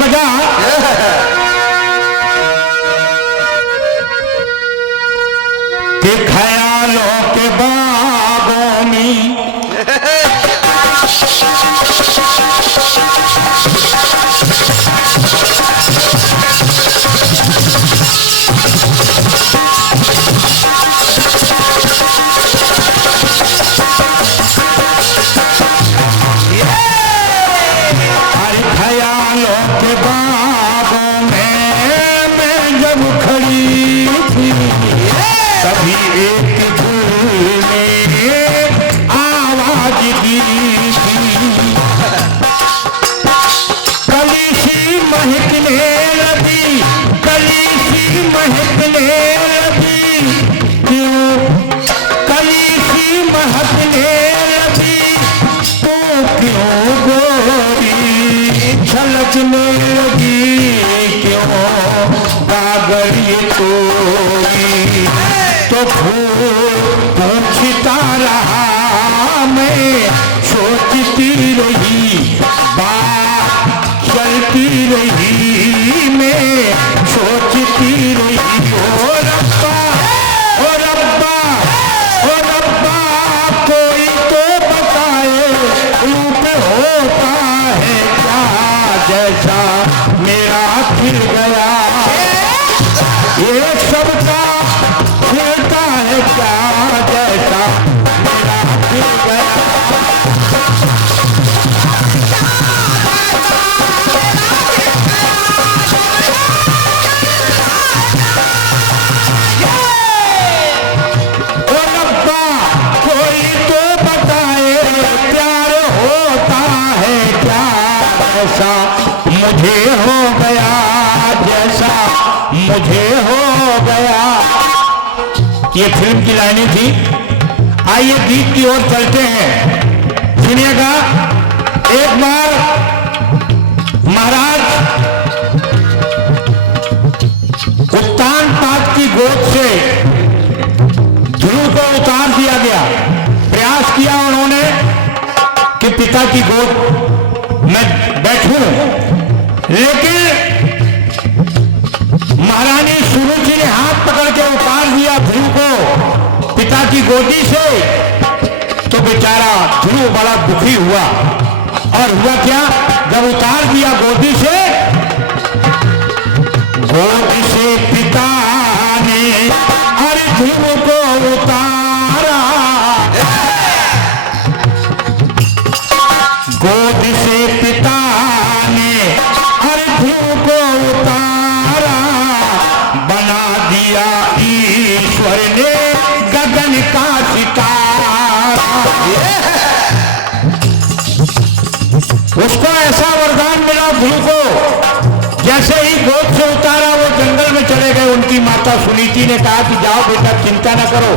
बजा। के ख्यालों के बागों में तो पूछता रहा मैं, सोचती रही बात चलती रही, मैं सोचती रही। ओ रब्बा, ओ रब्बा, ओ रब्बा, कोई तो बताए रूप होता है क्या जैसा मेरा खिल गया, ये सबका खिलता है क्या जैसा मेरा खिल गया। ओ रब्बा, कोई तो बताए प्यार होता है क्या ऐसा मुझे हो गया, जैसा मुझे हो गया। ये फिल्म की लाइनें थी। आइए गीत की ओर चलते हैं, सुनिएगा। एक बार महाराज उत्तान पाद की गोद से ध्रुव को उतार दिया गया। प्रयास किया उन्होंने कि पिता की गोद में बैठूं, लेकिन महारानी सुरुचि ने हाथ पकड़ के उतार दिया ध्रुव को पिता की गोदी से। तो बेचारा ध्रुव बड़ा दुखी हुआ। और हुआ क्या, जब उतार दिया गोदी से, गोदी से पिता ने हर ध्रुव को उतारा, गोदी से पिता ने हर ध्रुव को उतारा, बना दिया ईश्वर ने गगन का सितारा। उसको ऐसा वरदान मिला ध्रुव को, जैसे ही गोद से उतारा वो जंगल में चले गए। उनकी माता सुनीति ने कहा कि जाओ बेटा, चिंता न करो,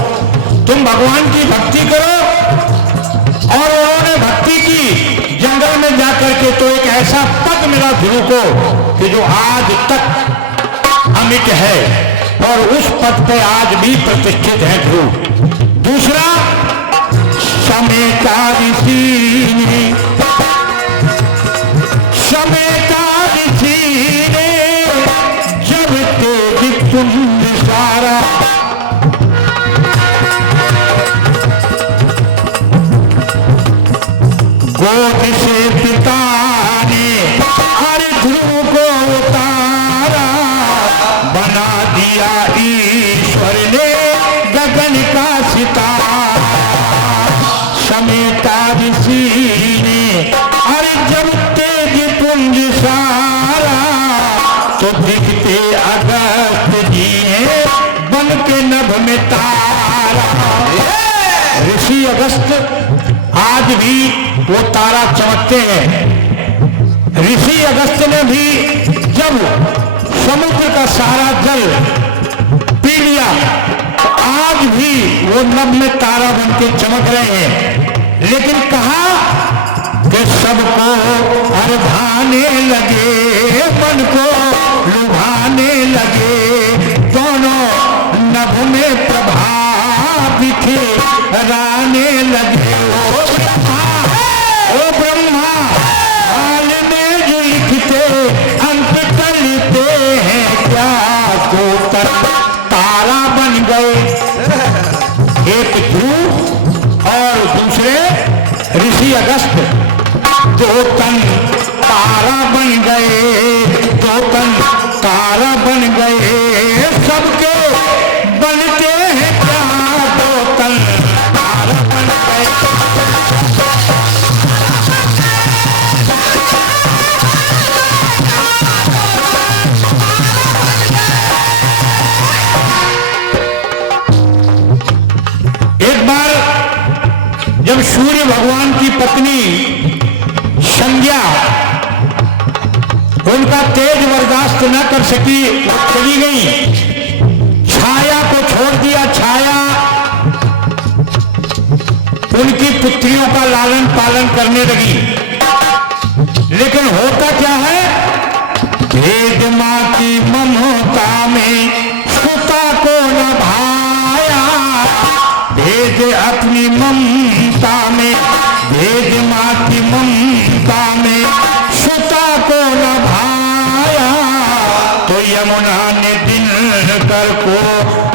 तुम भगवान की भक्ति करो। और उन्होंने भक्ति की जंगल में जाकर के, तो एक ऐसा पद मिला ध्रुव को कि जो आज तक अमिट है, और उस पद पे आज भी प्रतिष्ठित है ध्रुव। दूसरा, समय का ऋषि ने, समय का ऋषि ने जब तेज कुंड सारा, गोद से पिता ने हर ध्रुव को उतारा, बना दिया ईश्वर ने गगन का सितारा। समय का ऋषि ने हर जब तेज पुंज सारा, तो दिखते अगस्त जी ने बन के नभ में तारा। ऋषि अगस्त आज भी वो तारा चमकते हैं। ऋषि अगस्त ने भी जब समुद्र का सारा जल पी लिया, तो आज भी वो नभ में तारा बन के चमक रहे हैं। लेकिन कहा कि सबको अर्धाने लगे, मन को लुभाने लगे, दोनों नभ में प्रभा बिखेराने लगे। ओ ब्रह्मा, हाल में जो लिखते 28 अगस्त 2 तन तारा बन गए, 2 तन तारा बन गए, सबके बनते हैं क्या 2 तन तारा बन गए। एक बार जब सूर्य भगवान की पत्नी संज्ञा उनका तेज बर्दाश्त न कर सकी, चली गई, छाया को छोड़ दिया। छाया उनकी पुत्रियों का लालन पालन करने लगी। लेकिन होता क्या है, भेद मां की ममता में सुता को न भाया, भेद अपनी ममता में, भेद मां की ममता में सुता को न भाया, तो यमुना ने दिनकर को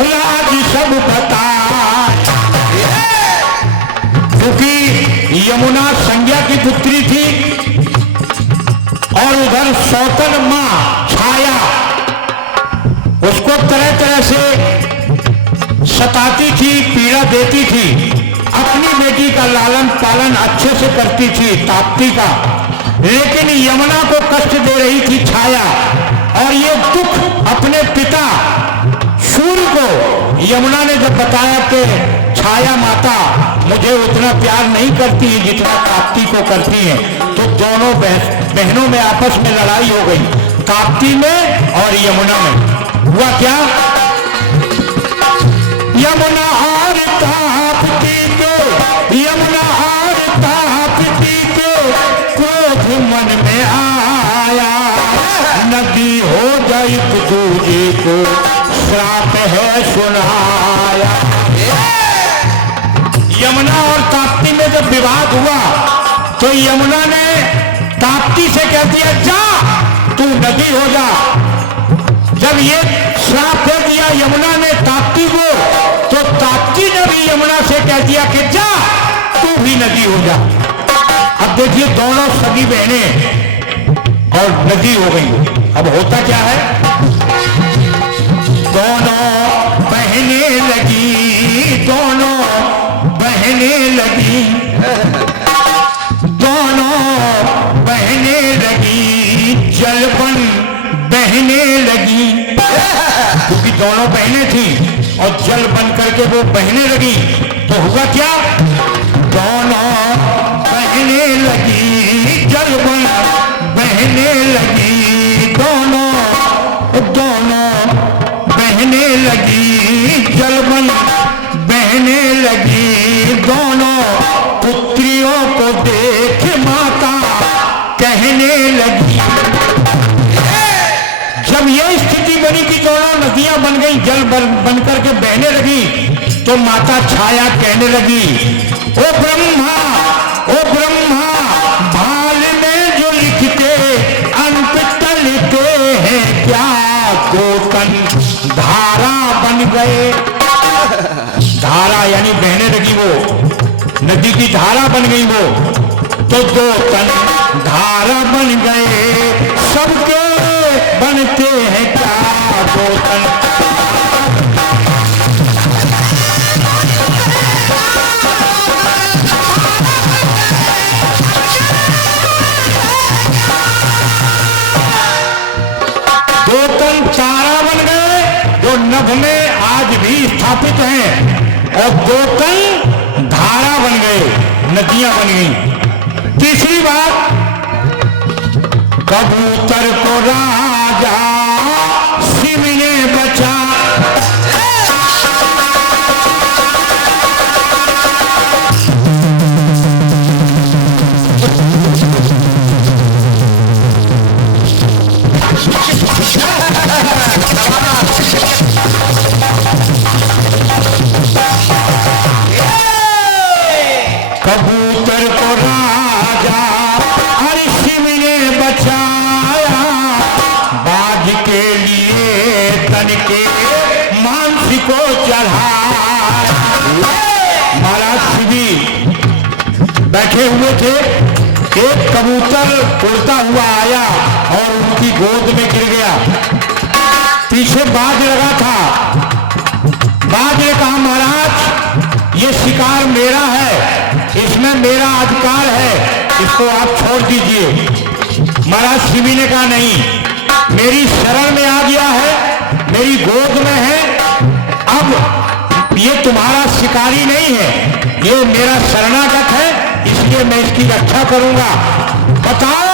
राज सब बताया। क्योंकि यमुना संज्ञा की पुत्री थी और उधर सौतन मां छाया उसको तरह तरह से सताती थी, पीड़ा देती थी। अपनी बेटी का लालन पालन अच्छे से करती थी ताप्ती का, लेकिन यमुना को कष्ट दे रही थी छाया। और ये दुख अपने पिता सूर्य को यमुना ने जब बताया कि छाया माता मुझे उतना प्यार नहीं करती है जितना ताप्ती को करती है, तो दोनों बहनों में आपस में लड़ाई हो गई, ताप्ती में और यमुना में। हुआ क्या, यमुना और ताप्ती के, यमुना और ताप्ती के क्रोध मन में आया, नदी हो जाए तो दूजे को श्राप है सुनाया। यमुना और ताप्ती में जब विवाद हुआ तो यमुना ने ताप्ती से कह दिया जा तू नदी हो जा। जब ये श्राप दे दिया यमुना ने ताप्ती को, तो ताप्ती ने भी यमुना से कह दिया कि जा तू भी नदी हो जा। अब देखिए दोनों सगी बहनें और नदी हो गई। अब होता क्या है, दोनों बहने लगी, दोनों बहने लगी, दोनों बहने लगी, जलबन बहने लगी। क्योंकि दोनों बहनें थी और जल बन करके वो बहने लगी, तो हुआ क्या, दोनों बहने लगी, जल बन बहने लगी, दोनों बहने लगी, जल बन बहने लगी, दोनों पुत्रियों को देख माता कहने लगी। जब ये स्थिति बनी कि दोनों नदियां बन गई, जल बन करके बहने लगी, तो माता छाया कहने लगी, ओ ब्रह्मा, ओ ब्रह्मा, भाल में जो लिखते अंत तलते हैं क्या, गोतन धारा बन गए। धारा यानी बहने लगी, वो नदी की धारा बन गई वो, तो 2 तन धारा बन गए, सबके बनते हैं क्या 2 तन। तारा बन गए जो नभ में आज भी स्थापित हैं, और 2 तन धारा बन गए, नदियां बन गई। तीसरी बात, कबूतर को राजा शिव ने बचा, कबूतर को राजा हर शिव ने बचाया, बाज के बैठे हुए थे, एक कबूतर उड़ता हुआ आया और उनकी गोद में गिर गया। पीछे बाज लगा था। बाज ने कहा महाराज ये शिकार मेरा है, इसमें मेरा अधिकार है, इसको आप छोड़ दीजिए। महाराज शिवी ने कहा नहीं, मेरी शरण में आ गया है, मेरी गोद में है, अब ये तुम्हारा शिकारी नहीं है, ये मेरा शरणागत है, इसलिए मैं इसकी रक्षा करूंगा। बताओ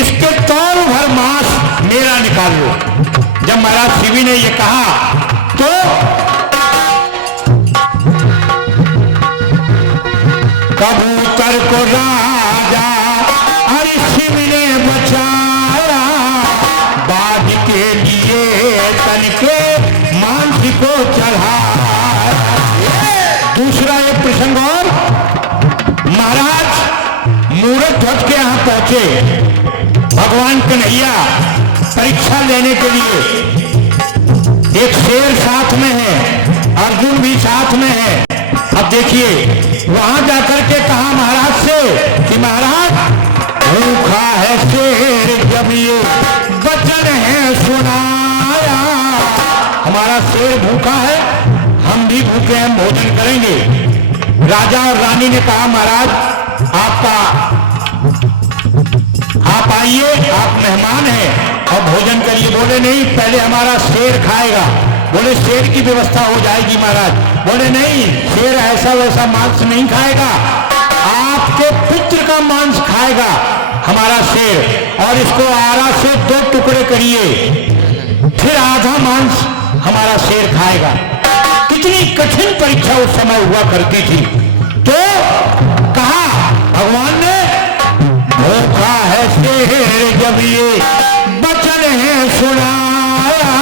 इसके तौल भर मांस मेरा निकाल लो। जब महाराज शिवी ने ये कहा तो कबूतर को राजा अरे शिवी ने बचाया, बाज के लिए तन के मांस को चढ़ाया। दूसरा एक प्रसंग और, महाराज मूरत ध्वज के यहां पहुंचे भगवान कन्हैया परीक्षा लेने के लिए। एक शेर साथ में है, अर्जुन भी साथ में है। अब देखिए वहां जाकर के कहा महाराज से कि महाराज भूखा है शेर जब ये वचन है सुनाया, हमारा शेर भूखा है, हम भी भूखे हैं, भोजन करेंगे। राजा और रानी ने कहा महाराज आप आइए, आप मेहमान हैं और भोजन करिए। बोले नहीं, पहले हमारा शेर खाएगा। बोले शेर की व्यवस्था हो जाएगी महाराज। बोले नहीं, शेर ऐसा वैसा मांस नहीं खाएगा, आपके पुत्र का मांस खाएगा हमारा शेर, और इसको आरा से 2 टुकड़े करिए, फिर आधा मांस हमारा शेर खाएगा। कितनी कठिन परीक्षा उस समय हुआ करती थी। तो कहा भगवान ने भूखा है शेर जब ये वचन है सुनाया,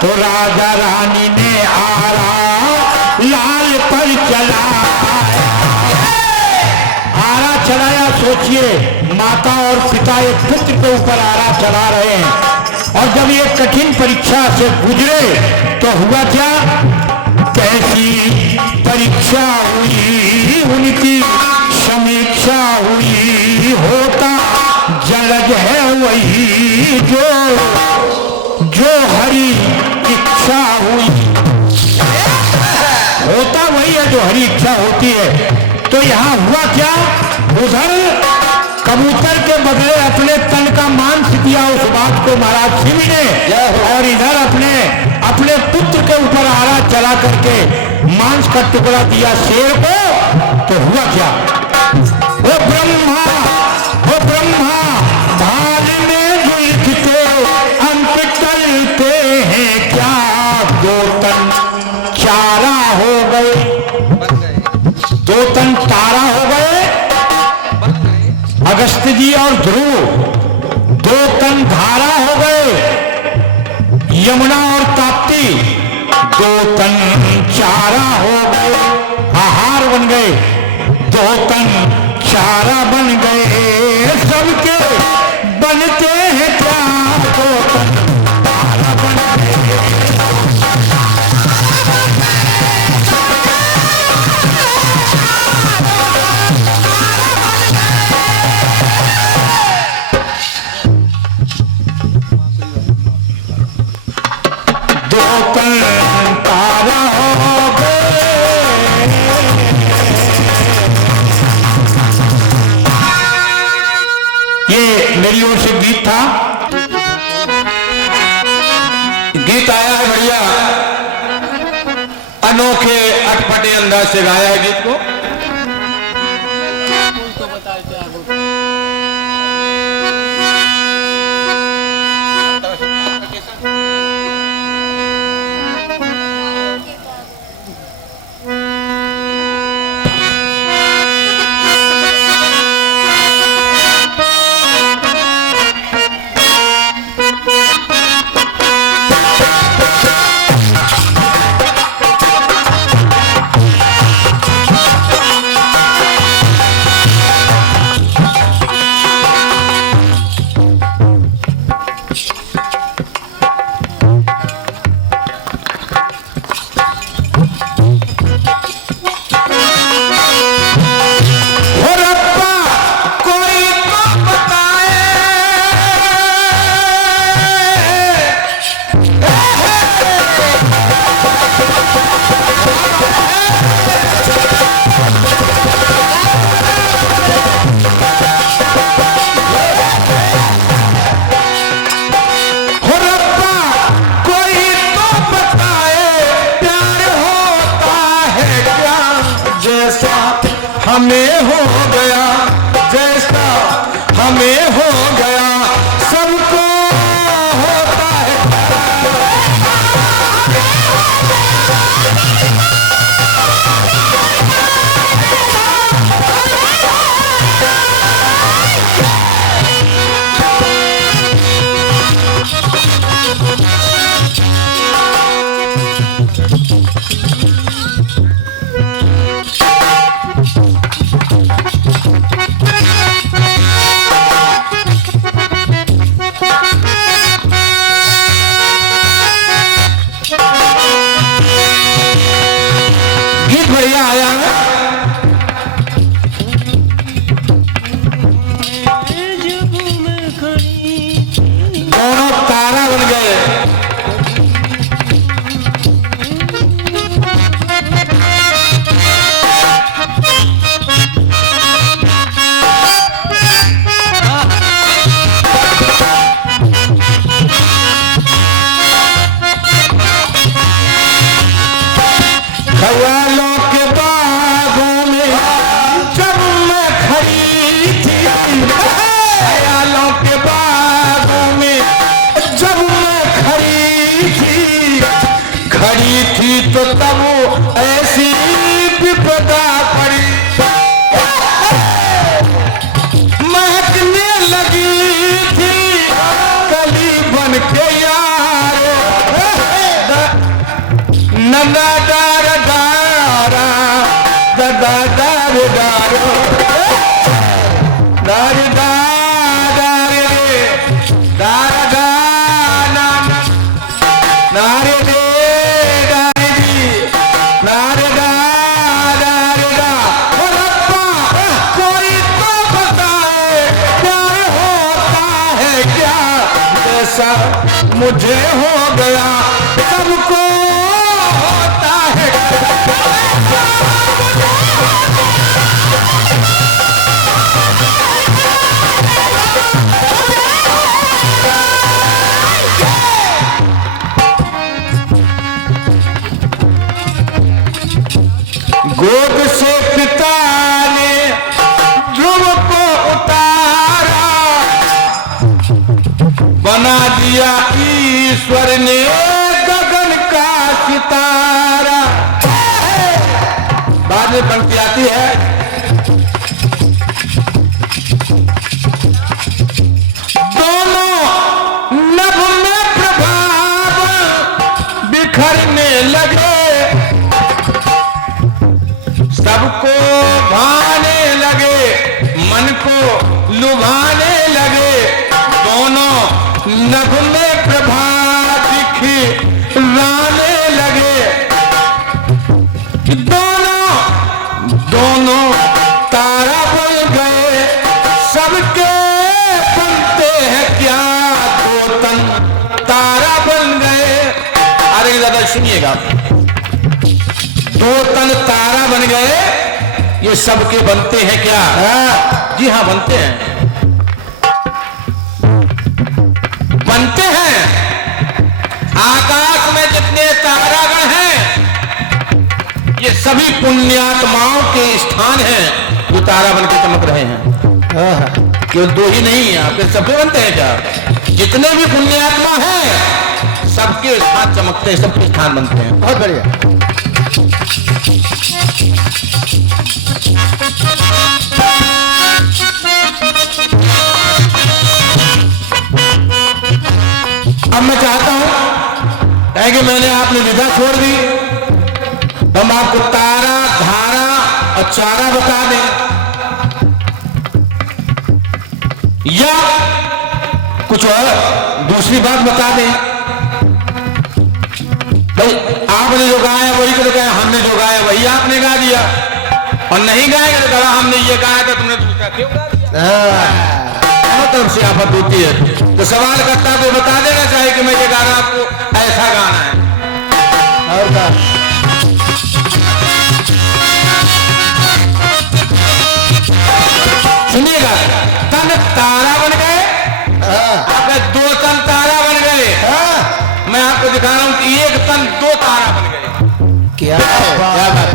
तो राजा रानी ने आरा लाल पर चलाया। आरा चलाया, सोचिए माता और पिता एक पुत्र के ऊपर आरा चला रहे हैं, और जब ये कठिन परीक्षा से गुजरे तो हुआ क्या, कैसी परीक्षा हुई उनकी समीक्षा हुई, होता जलज है वही जो हरि इच्छा हुई। होता वही है जो हरि इच्छा होती है। तो यहाँ हुआ क्या, उधर कबूतर के बदले अपने तन का मांस दिया उस बात को महाराज शिवी ने, और इधर अपने पुत्र के ऊपर आरा चला करके मांस का टुकड़ा दिया शेर को। तो हुआ क्या, वो ब्रह्मा भाग में लिखते अंत करते हैं क्या, 2 तन चारा हो गए, 2 तन तारा हो गए अगस्त जी और ध्रुव, 2 तन धारा हो गए यमुना और ताप्ती, 2 तन चारा हो गए आहार बन गए, 2 तन चारा बन गए सबके बनते हैं क्या, 2 तन तारा बन गए। मेरी ओर से गीत था, गीत आया है बढ़िया, अनोखे अटपटे अंदाज से गाया है गीत को। हमें हो गया, जैसा हमें हो गया सबको होता है। गीत बढ़िया आया है। दोनों तारा बन गए। ख्यालों के बागों में जब मैं खड़ी थी, ख्यालों के बागों में जब मैं खड़ी थी तो तब ऐसी विपदा पड़ी, महकने लगी थी कली बन के यार, नंदा दारा दारा दादा दारे दारो दारे दारे रे दारा दाना नारे दे दारे दी नारे दारे दा। ओ रब्बा कोई तो बताए प्यार होता है क्या, जैसा मुझे हो गया सबको होता है। गोद से पिता ने ध्रुव को उतारा, बना दिया ईश्वर ने गगन का सितारा। बाद में पंक्ति आती है, दोनों नभ में प्रभाव बिखरने लगे, सबको भाने लगे, मन को लुभाने लगे, दोनों नभ में प्रभा दिखलाने लगे, दोनों तारा बन गए, सबके बनते हैं क्या दो तन तारा बन गए। अरे दादा सुनिएगा, दो तन तारा बन गए, ये सबके बनते हैं क्या? जी हाँ बनते हैं, बनते हैं। आकाश में जितने तारागण हैं ये सभी पुण्यात्माओं के स्थान हैं जो तारा बन के चमक रहे हैं। केवल दो ही नहीं है, आपके सबके बनते हैं क्या? जितने भी पुण्यात्मा हैं सबके स्थान चमकते हैं, सबके स्थान बनते हैं। बहुत बढ़िया। अब मैं चाहता हूं कि मैंने आपने विधा छोड़ दी, हम आपको तारा धारा और चारा बता दें, या कुछ और दूसरी बात बता दें। भाई आपने जो गाया वही तो गाया, हमने जो गाया वही आपने गा दिया, और नहीं गाएगा तो कहा हमने ये गाया था तुमने दूसरा क्यों गा दिया। तरफ से आफत होती है तो सवाल करता तो बता देना चाहिए कि मैं ये गाना आपको ऐसा गाना है। और क्या सुनिएगा, तन तारा बन गए, आपके दो तन तारा बन गए। मैं आपको दिखा रहा हूं कि एक तन दो तारा बन गए। क्या बात?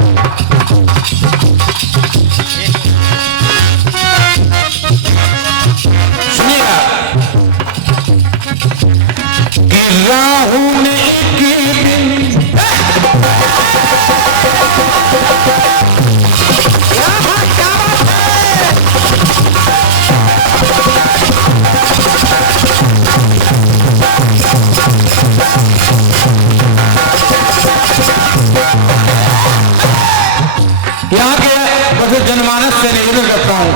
से जनमानस से निवेदन करता हूं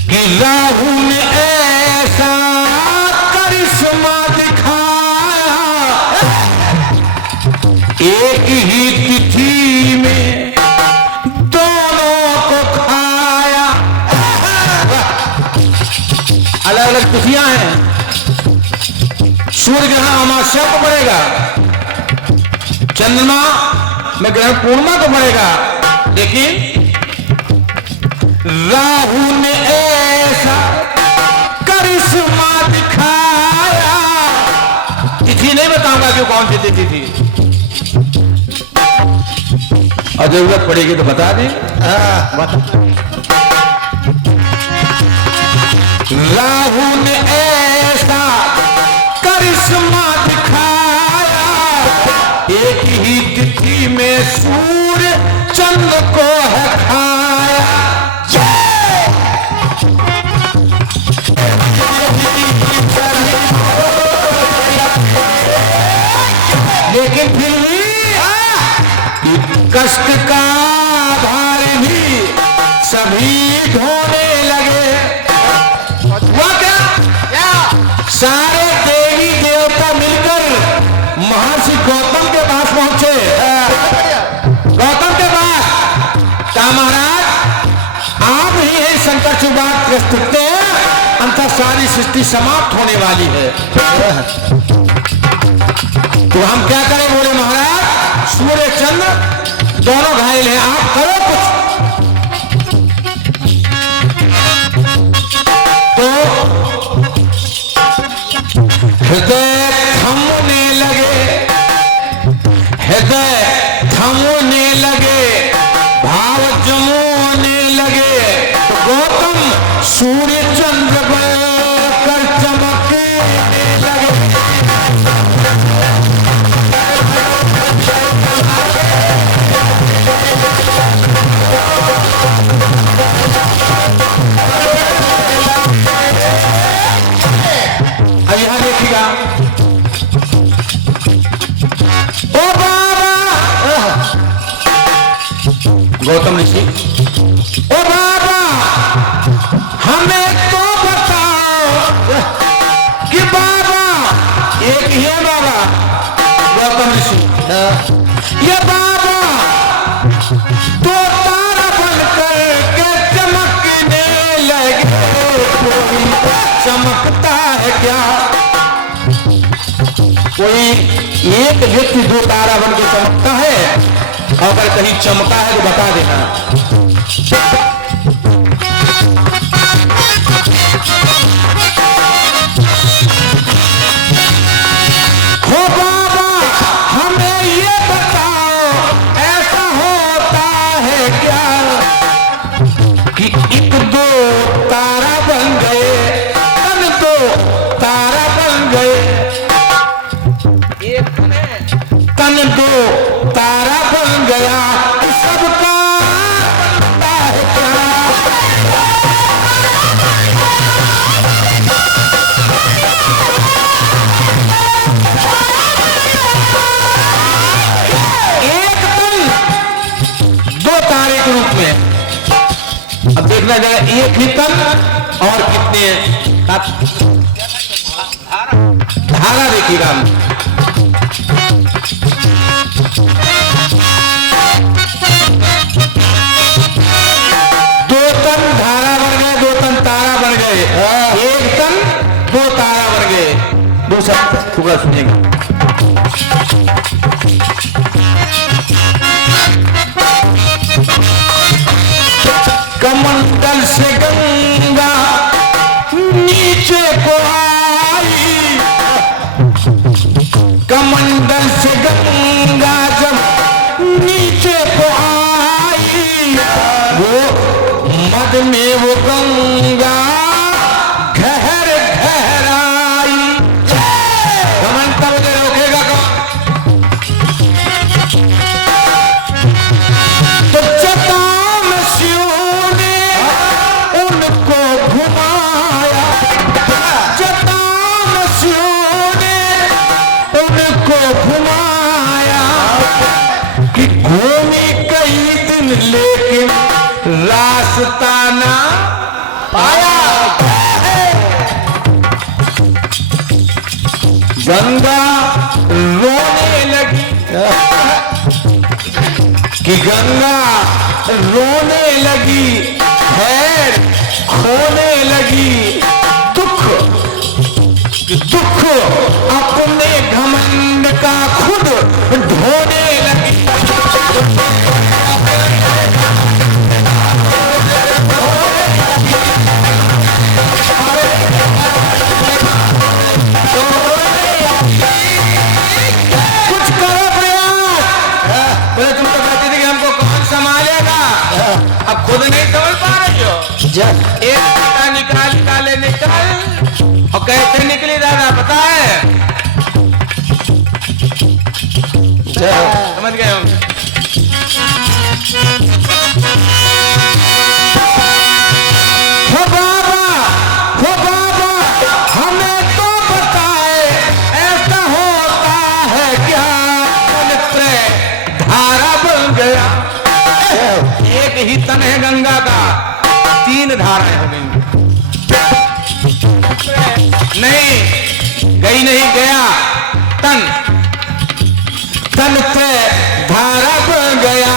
कि राहु ने ऐसा करिश्मा दिखाया, एक ही तिथि में दोनों को खाया। अलग अलग तिथियां हैं। सूर्य ग्रहण अमावस्या को पड़ेगा, चंद्रमा में ग्रहण पूर्णिमा को पड़ेगा, लेकिन राहु ने ऐसा करिश्मा दिखाया। तिथि नहीं बताऊंगा कि कौन सी तिथि थी, और जरूरत पड़ेगी तो बता दें। राहु ने ऐसा करिश्मा दिखाया, एक ही तिथि में सूर्य चंद्र को है खाया। लेकिन फिर भी कष्ट का भार भी सभी ढोने लगे। हुआ क्या? सारे देवी देवता मिलकर महर्षि गौतम के पास पहुंचे। गौतम के पास क्या महाराज, आप ही है शंकर की बात प्रस्तुत, अंततः सारी सृष्टि समाप्त होने वाली है, तो हम क्या करें? बोले महाराज सूर्य चंद्र दोनों घायल हैं, आप करो कुछ। तो हृदय थमने लगे, हृदय थमने लगे, भाव जमोने लगे। तो गौतम सूर्य चंद्र कर चमकने लगे। अब यहां देखिएगा, ओ बाबा गौतम ऋषि, ओ बाबा हमें तो बताओ कि बाबा एक ही है बाबा। गौतम ऋषि, ये बाबा तो तारा बनकर के चमकने लगे, कोई चमकता है क्या? कोई एक व्यक्ति दो तारा बन के चमकता है? अगर कहीं चमका है तो बता देना। हो बाबा हमें ये बताओ, ऐसा होता है क्या कि एक दो तारा बन गए, तन दो तारा बन गए, एक में तन दो तारा बन गया, सबका बनता है क्या? एक तन दो तारे के रूप में। अब देखना जाए एक ही तन और कितने धारा देखिएगा। दो तन धारा बन गए, दो तन तारा बन गए, एक तन दो तारा बन गए। दूसरा टुकड़ा सुनेगा। कमंडल से गंगा नीचे को आई, कमंडल से गंगा जब नीचे को आई, वो मद में वो गंगा घहर घहराई। कमंड का मुझे रोकेगा कौन? तो जटाम शिव ने उनको घुमाया, जटाम शिव ने उनको घुमाया कि घूमी कई दिन लेकिन रास्ता ना पाया। गंगा रोने लगी कि गंगा रोने लगी, खैर खोने लगी, दुख अपने घमंड का खुद ढोने लगी। कुछ करो प्रयास। बोले तुम तो कहते थे कि हमको कौन संभालेगा, अब खुद नहीं समझ पा रही हो। एक बेटा निकाले निकल, और कैसे निकली दादा पता है? समझ गए होंगे। हो बाबा हमें तो बताए ऐसा होता है क्या? धारा बन गया। एक ही तन है गंगा का, 3 धाराएं हो गई। नहीं गई नहीं गया, तन से धारा बन गया।